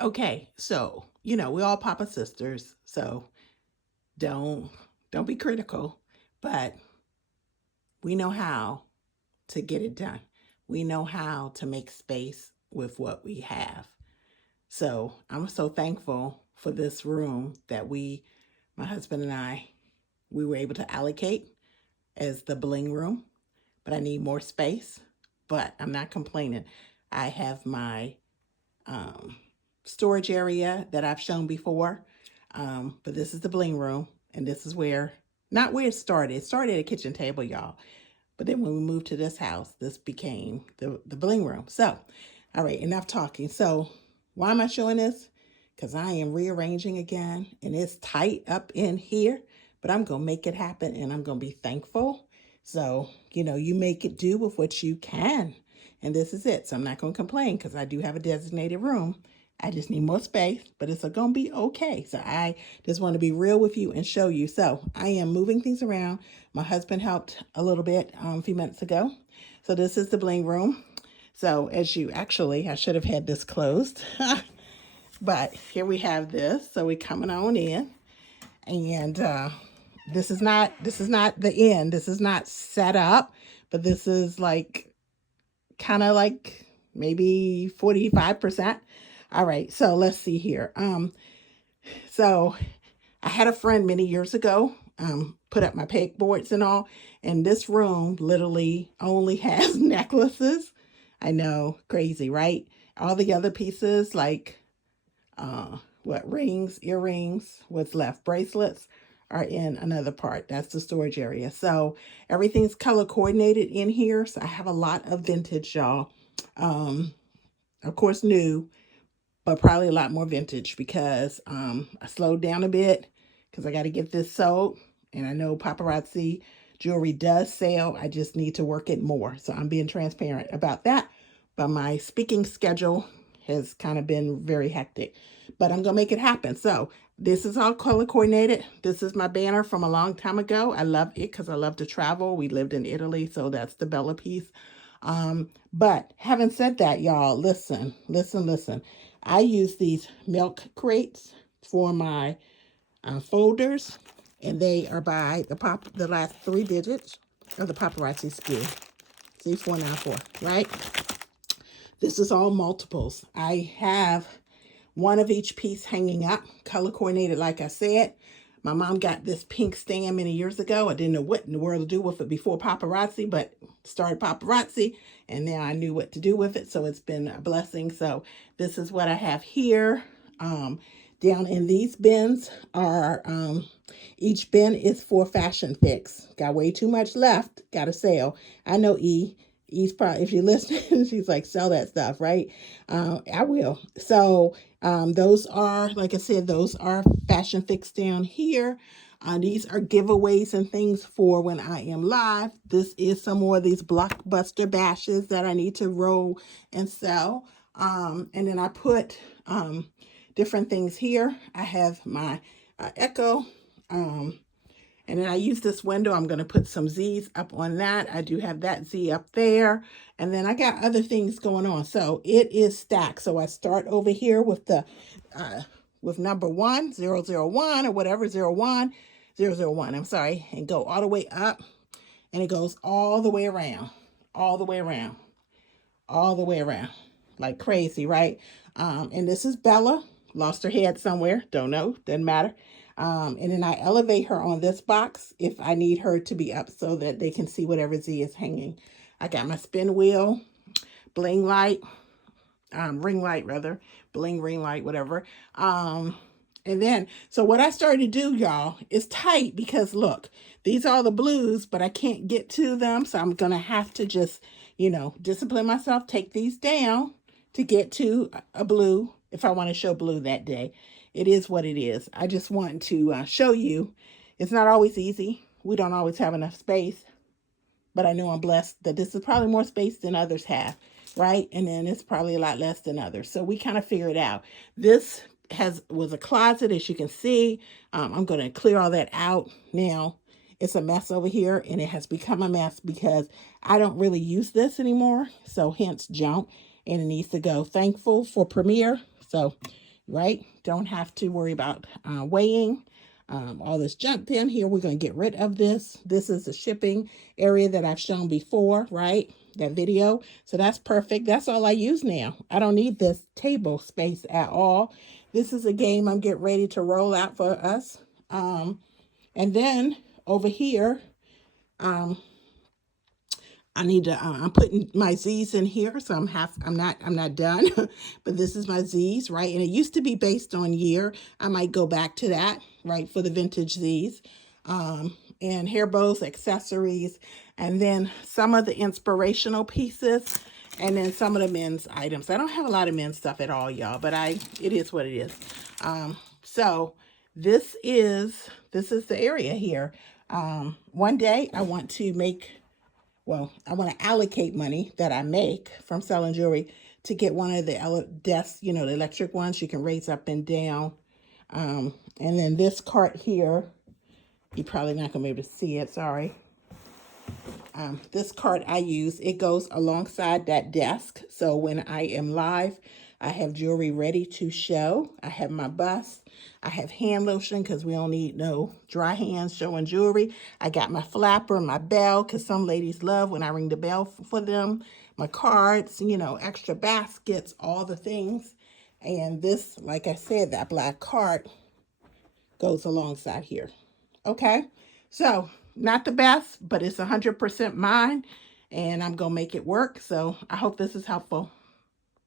Okay, so we all Papa sisters, so don't don't be critical, but we know how to get it done. We know how to make space with what we have. So I'm so thankful for this room that my husband and I, we were able to allocate as the bling room, but I need more space. But I'm not complaining. I have my um, storage area that I've shown before, but this is the bling room, and this is not where it started. It started at a kitchen table, y'all. But then when we moved to this house, this became the bling room. So, all right, enough talking. So, why am I showing this? Because I am rearranging again, and it's tight up in here, but I'm going to make it happen, and I'm going to be thankful. So, you make it do with what you can. And this is it. So, I'm not going to complain because I do have a designated room. I just need more space, but it's going to be okay. So, I just want to be real with you and show you. So, I am moving things around. My husband helped a little bit a few minutes ago. So, this is the bling room. So, I should have had this closed. But here we have this. So we're coming on in, and this is not the end. This is not set up, but this is like kind of like maybe 45%. All right, so let's see here. So I had a friend many years ago put up my pegboards and all, and this room literally only has necklaces. I know, crazy, right? All the other pieces like what rings, earrings, what's left, bracelets are in another part. That's the storage area. So everything's color coordinated in here. So I have a lot of vintage, y'all. Um, of course, new, but probably a lot more vintage because I slowed down a bit because I got to get this sold. And I know paparazzi jewelry does sell. I just need to work it more. So I'm being transparent about that. But my speaking schedule has kind of been very hectic. But I'm going to make it happen. So this is all color coordinated. This is my banner from a long time ago. I love it because I love to travel. We lived in Italy, so that's the Bella piece. But having said that, y'all, listen, listen, listen. I use these milk crates for my folders, and they are by the last three digits of the paparazzi SKU. C494, right? This is all multiples. I have one of each piece hanging up, color coordinated, like I said. My mom got this pink stand many years ago. I didn't know what in the world to do with it before paparazzi, but started paparazzi, and now I knew what to do with it. So it's been a blessing. So this is what I have here. Down in these bins are each bin is for fashion fix. Got way too much left. Got to sell. I know E's probably, if you're listening, she's like, sell that stuff, right? I will. So those are, like I said, those are fashion fix down here. These are giveaways and things for when I am live. This is some more of these blockbuster bashes that I need to roll and sell. And then I put different things here. I have my Echo. And then I use this window. I'm going to put some Z's up on that. I do have that Z up there. And then I got other things going on. So it is stacked. So I start over here with with number 1, 001 or whatever, 01, 001. I'm sorry. And go all the way up. And it goes all the way around, all the way around, all the way around. Like crazy, right? And this is Bella. Lost her head somewhere. Don't know. Doesn't matter. And then I elevate her on this box if I need her to be up so that they can see whatever Z is hanging. I got my spin wheel, bling light, ring light rather, bling ring light, whatever. And then, so what I started to do, y'all, is tight because look, these are the blues, but I can't get to them. So I'm going to have to just, discipline myself, take these down to get to a blue if I want to show blue that day. It is what it is. I just want to show you it's not always easy. We don't always have enough space, but I know I'm blessed that this is probably more space than others have, right? And then it's probably a lot less than others. So we kind of figure it out. This was a closet, as you can see. I'm going to clear all that out now. It's a mess over here, and it has become a mess because I don't really use this anymore. So hence junk, and it needs to go. Thankful for Premiere. So right? Don't have to worry about weighing all this junk in here. We're going to get rid of this. This is the shipping area that I've shown before, right? That video. So that's perfect. That's all I use now. I don't need this table space at all. This is a game I'm getting ready to roll out for us. And then over here, I need to, I'm putting my Z's in here, so I'm not done, but this is my Z's, right? And it used to be based on year. I might go back to that, right, for the vintage Z's. And hair bows, accessories, and then some of the inspirational pieces, and then some of the men's items. I don't have a lot of men's stuff at all, y'all, but it is what it is. So this is the area here. One day I want to I want to allocate money that I make from selling jewelry to get one of the desks, the electric ones you can raise up and down. And then this cart here, you're probably not going to be able to see it, sorry. This cart I use, it goes alongside that desk. So when I am live, I have jewelry ready to show. I have my bust. I have hand lotion because we don't need no dry hands showing jewelry. I got my flapper, my bell, because some ladies love when I ring the bell for them. My cards, extra baskets, all the things. And this, like I said, that black cart goes alongside here. Okay, so not the best, but it's 100% mine, and I'm gonna make it work. So I hope this is helpful.